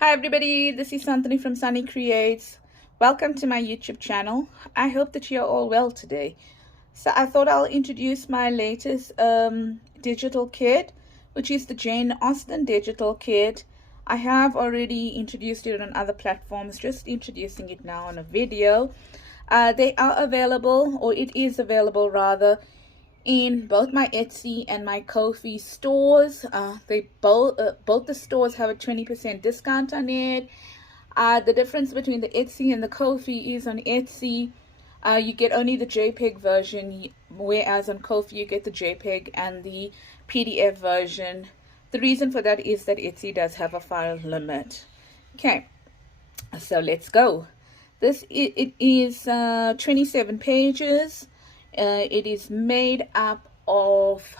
Hi everybody, this is Anthony from Sunny Creates. Welcome to my YouTube channel. I hope that you're all well today. So I thought I'll introduce my latest digital kit, which is the Jane Austen digital kit. I have already introduced it on other platforms, just introducing it now on a video. They are available, or it is available rather, in both my Etsy and my Ko-fi stores. They both the stores have a 20% discount on it. The difference between the Etsy and the Ko-fi is on Etsy, you get only the JPEG version, whereas on Ko-fi you get the JPEG and the PDF version. The reason for that is that Etsy does have a file limit. Okay, so let's go. It is 27 pages. It is made up of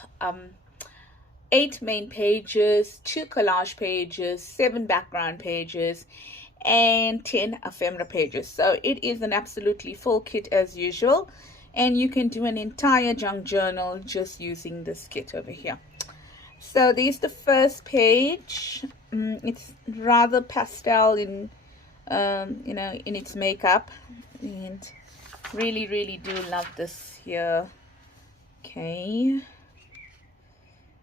8 main pages, 2 collage pages, 7 background pages, and 10 ephemera pages. So it is an absolutely full kit as usual, and you can do an entire junk journal just using this kit over here. So there's the first page. It's rather pastel in in its makeup, and really do love this here. Okay,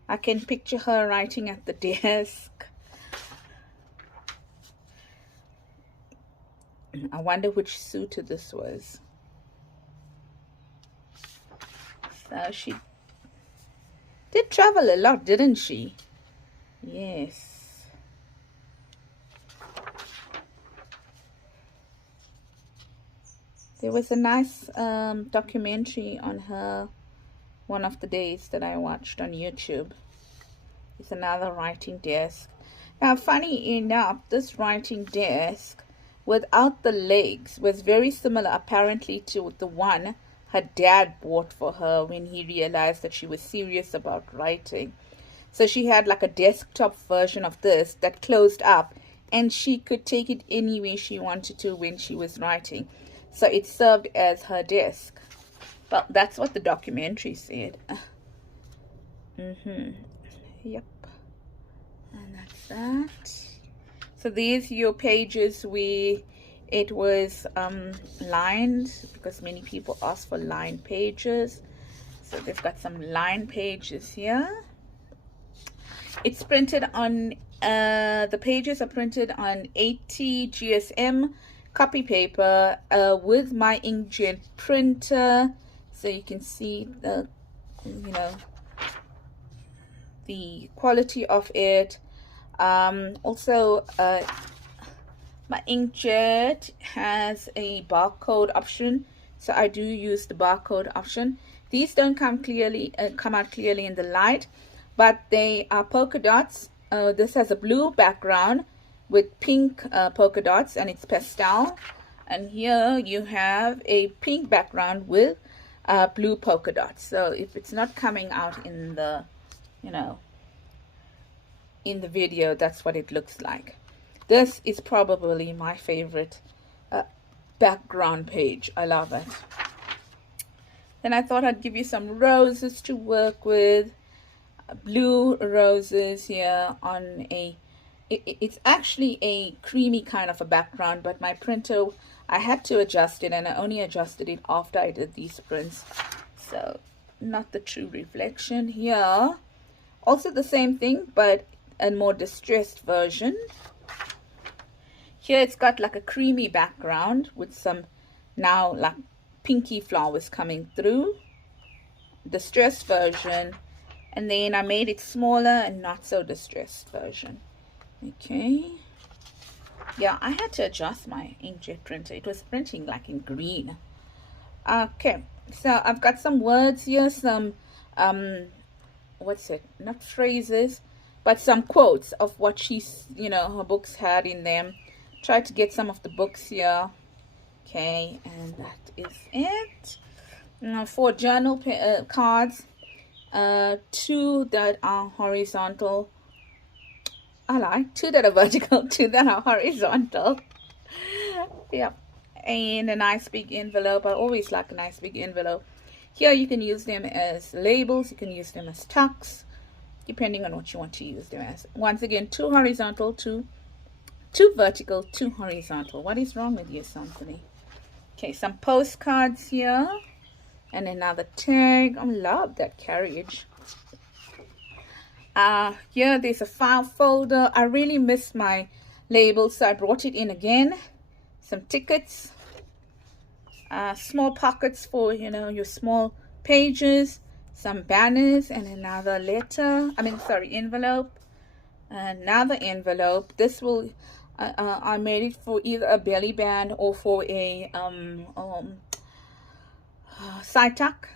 I can picture her writing at the desk. I wonder which suitor this was. So she did travel a lot, didn't she? Yes. There was a nice documentary on her one of the days that I watched on YouTube. It's another writing desk. Now, funny enough, this writing desk without the legs was very similar apparently to the one her dad bought for her when he realized that she was serious about writing. So she had like a desktop version of this that closed up, and she could take it anywhere she wanted to when she was writing. So it served as her desk. Well, that's what the documentary said. Yep. And that's that. So these are your pages where it was lined, because many people ask for lined pages. So they've got some lined pages here. It's printed on, the pages are printed on 80 GSM copy paper with my inkjet printer, so you can see the the quality of it. Also, my inkjet has a barcode option, so I do use the barcode option. These don't come out clearly in the light, but they are polka dots. This has a blue background with pink polka dots, and it's pastel. And here you have a pink background with blue polka dots. So if it's not coming out in the in the video, that's what it looks like. This is probably my favorite background page. I love it. Then I thought I'd give you some roses to work with. Blue roses here on a it's actually a creamy kind of a background, but my printer, I had to adjust it, and I only adjusted it after I did these prints, so not the true reflection. Here also the same thing, but a more distressed version. Here it's got like a creamy background with some now like pinky flowers coming through. Distressed version. And then I made it smaller and not so distressed version. Okay. Yeah, I had to adjust my inkjet printer. It was printing like in green. Okay, so I've got some words here, some what's it? Not phrases, but some quotes of what she's, her books had in them. Try to get some of the books here. Okay, and that is it. Now, 4 journal cards. 2 that are horizontal. I like 2 that are vertical, 2 that are horizontal. Yep. And a nice big envelope. I always like a nice big envelope. Here you can use them as labels. You can use them as tucks, depending on what you want to use them as. Once again, 2 horizontal, 2 Too vertical, too horizontal. What is wrong with you, Symphony? Okay, some postcards here. And another tag. I love that carriage. Here there's a file folder. I really missed my label, so I brought it in again. Some tickets. Small pockets for, you know, your small pages. Some banners and another letter. Envelope. Another envelope. This will, I made it for either a belly band or for a side tuck.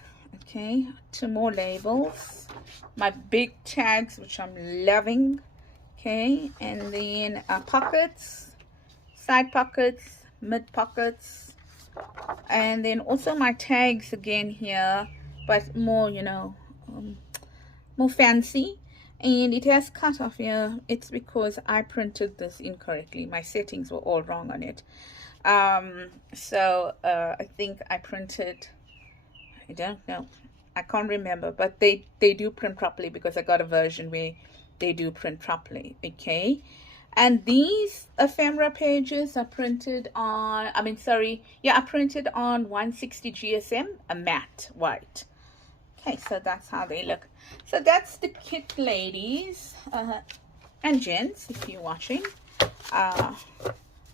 Okay, 2 more labels, my big tags, which I'm loving. Okay, and then pockets, side pockets, mid pockets, and then also my tags again here, but more, you know, more fancy. And it has cut off here. It's because I printed this incorrectly. My settings were all wrong on it. I think I printed, I don't know, I can't remember, but they do print properly, because I got a version where they do print properly. Okay, and these ephemera pages are printed on, I printed on 160 GSM, a matte white. Okay, so that's how they look. So that's the kit, ladies and gents, if you're watching.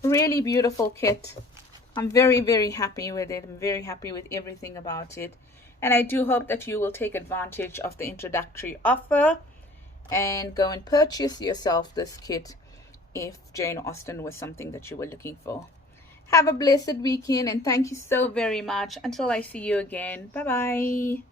Really beautiful kit. I'm very, very happy with it. I'm very happy with everything about it. And I do hope that you will take advantage of the introductory offer and go and purchase yourself this kit if Jane Austen was something that you were looking for. Have a blessed weekend, and thank you so very much. Until I see you again. Bye-bye.